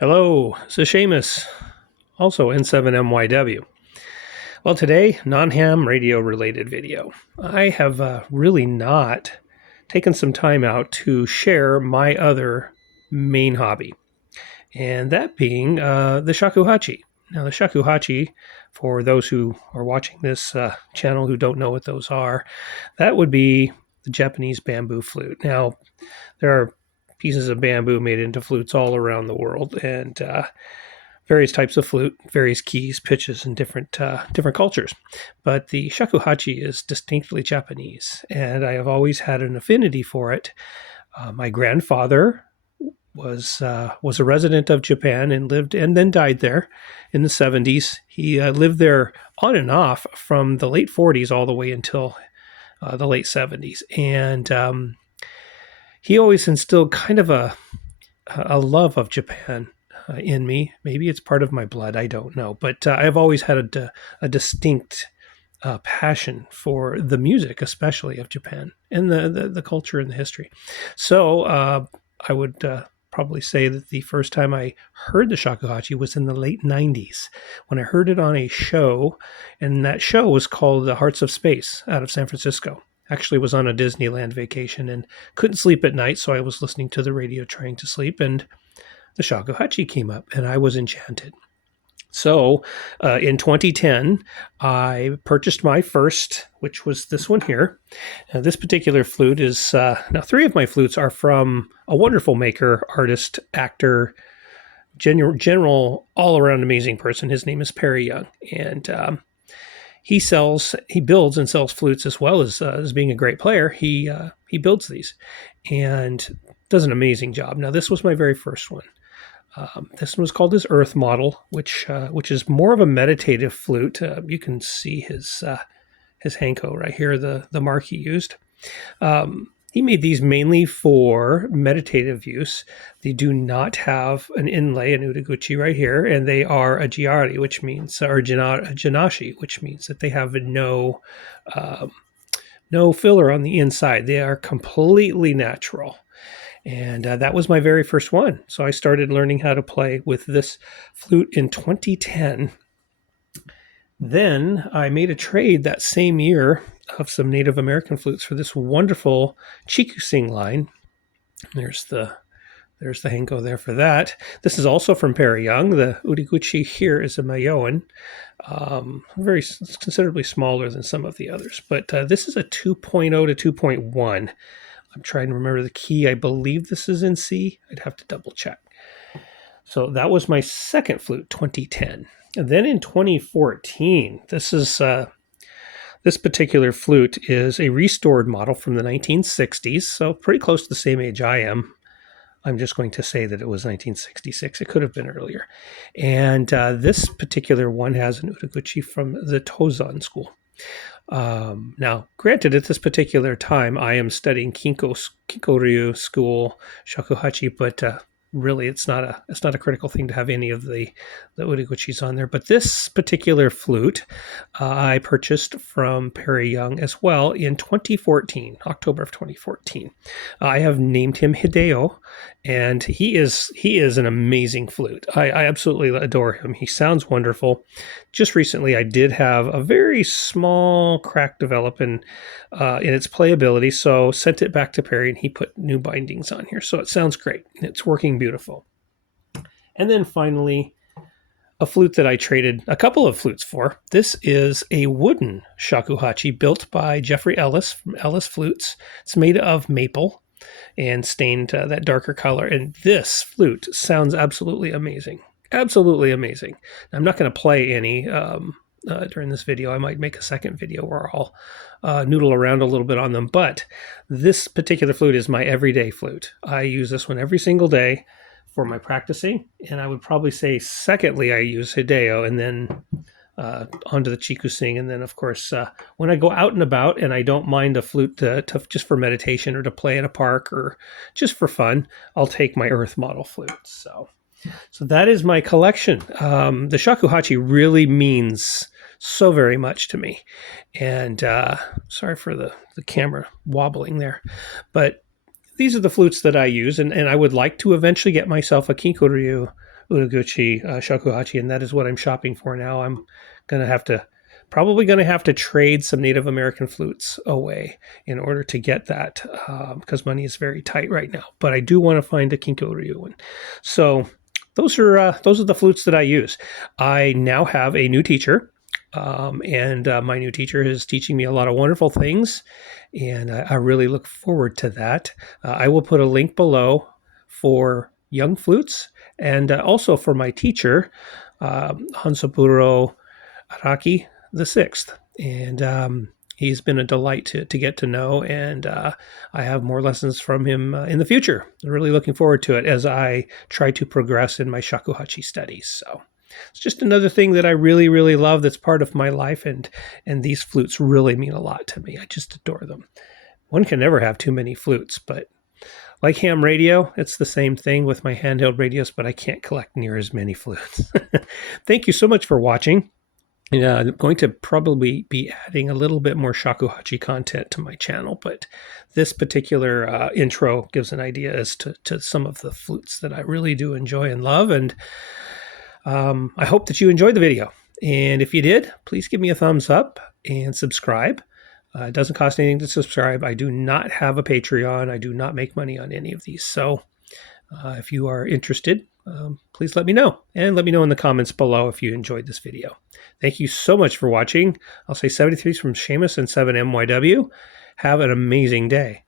Hello, this is Seamus, also N7MYW. Well, today, non-ham radio related video. I have really not taken some time out to share my other main hobby, and that being the shakuhachi. Now, the shakuhachi, for those who are watching this channel who don't know what those are, that would be the Japanese bamboo flute. Now, there are pieces of bamboo made into flutes all around the world, and various types of flute, various keys, pitches, and different cultures. But the shakuhachi is distinctly Japanese, and I have always had an affinity for it. My grandfather was a resident of Japan and lived and then died there in the 70s. He lived there on and off from the late 40s all the way until the late 70s, and he always instilled kind of a love of Japan in me. Maybe it's part of my blood. I don't know. But I've always had a distinct passion for the music, especially of Japan, and the culture and the history. So I would probably say that the first time I heard the shakuhachi was in the late 90s when I heard it on a show, and that show was called The Hearts of Space out of San Francisco. Actually was on a Disneyland vacation and couldn't sleep at night, so I was listening to the radio trying to sleep, and the shakuhachi came up, and I was enchanted. So in 2010, I purchased my first, which was this one here. This particular flute is, now three of my flutes are from a wonderful maker, artist, actor, general, all-around amazing person. His name is Perry Young, and he builds and sells flutes as well as being a great player. He builds these and does an amazing job. Now, this was my very first one. This one was called his Earth model, which is more of a meditative flute. You can see his Hanko right here, the mark he used. He made these mainly for meditative use. They do not have an inlay, an utaguchi right here, and they are a jiari, which means, or jinashi, which means that they have no filler on the inside. They are completely natural. And that was my very first one. So I started learning how to play with this flute in 2010. Then I made a trade that same year of some Native American flutes for this wonderful chikusing line. There's the Hanko there for that. This is also from Perry Young. The Udiguchi here is a Mayoan, very considerably smaller than some of the others. But this is a 2.0 to 2.1. I'm trying to remember the key. I believe this is in C. I'd have to double check. So that was my second flute, 2010. And then in 2014, this particular flute is a restored model from the 1960s, so pretty close to the same age I am. I'm just going to say that it was 1966. It could have been earlier. And this particular one has an utaguchi from the Tozan school. Now, granted, at this particular time, I am studying Kinko-ryu school shakuhachi, but really, it's not a critical thing to have any of the utaguchis on there. But this particular flute, I purchased from Perry Young as well in 2014, October of 2014. I have named him Hideo, and he is an amazing flute. I absolutely adore him. He sounds wonderful. Just recently, I did have a very small crack develop in its playability, so sent it back to Perry, and he put new bindings on here. So it sounds great. It's working beautiful. And then finally, a flute that I traded a couple of flutes for. This is a wooden shakuhachi built by Jeffrey Ellis from Ellis Flutes. It's made of maple and stained that darker color. And this flute sounds absolutely amazing. Absolutely amazing. I'm not going to play any during this video. I might make a second video where I'll noodle around a little bit on them. But this particular flute is my everyday flute. I use this one every single day for my practicing. And I would probably say, secondly, I use Hideo, and then onto the chikusing. And then, of course, when I go out and about and I don't mind a flute to just for meditation or to play at a park or just for fun, I'll take my Earth model flute. So that is my collection. The shakuhachi really means so very much to me. And sorry for the camera wobbling there. But these are the flutes that I use. And I would like to eventually get myself a Kinko-ryu Unoguchi shakuhachi, and that is what I'm shopping for now. I'm gonna have to probably going to have to trade some Native American flutes away in order to get that because money is very tight right now. But I do want to find a Kinko-ryu. And so those are the flutes that I use. I now have a new teacher. And my new teacher is teaching me a lot of wonderful things, and I really look forward to that. I will put a link below for young flutes and also for my teacher, Hansapuro Araki the sixth, and he's been a delight to get to know, and I have more lessons from him in the future. I'm really looking forward to it as I try to progress in my shakuhachi studies. So it's just another thing that I really, really love that's part of my life, and these flutes really mean a lot to me. I just adore them. One can never have too many flutes, but like ham radio, it's the same thing with my handheld radios, but I can't collect near as many flutes. Thank you so much for watching. Yeah, I'm going to probably be adding a little bit more shakuhachi content to my channel, but this particular intro gives an idea as to some of the flutes that I really do enjoy and love, and I hope that you enjoyed the video. And if you did, please give me a thumbs up and subscribe. It doesn't cost anything to subscribe. I do not have a Patreon. I do not make money on any of these. So if you are interested, please let me know. And let me know in the comments below if you enjoyed this video. Thank you so much for watching. I'll say 73 from Seamus and 7MYW. Have an amazing day.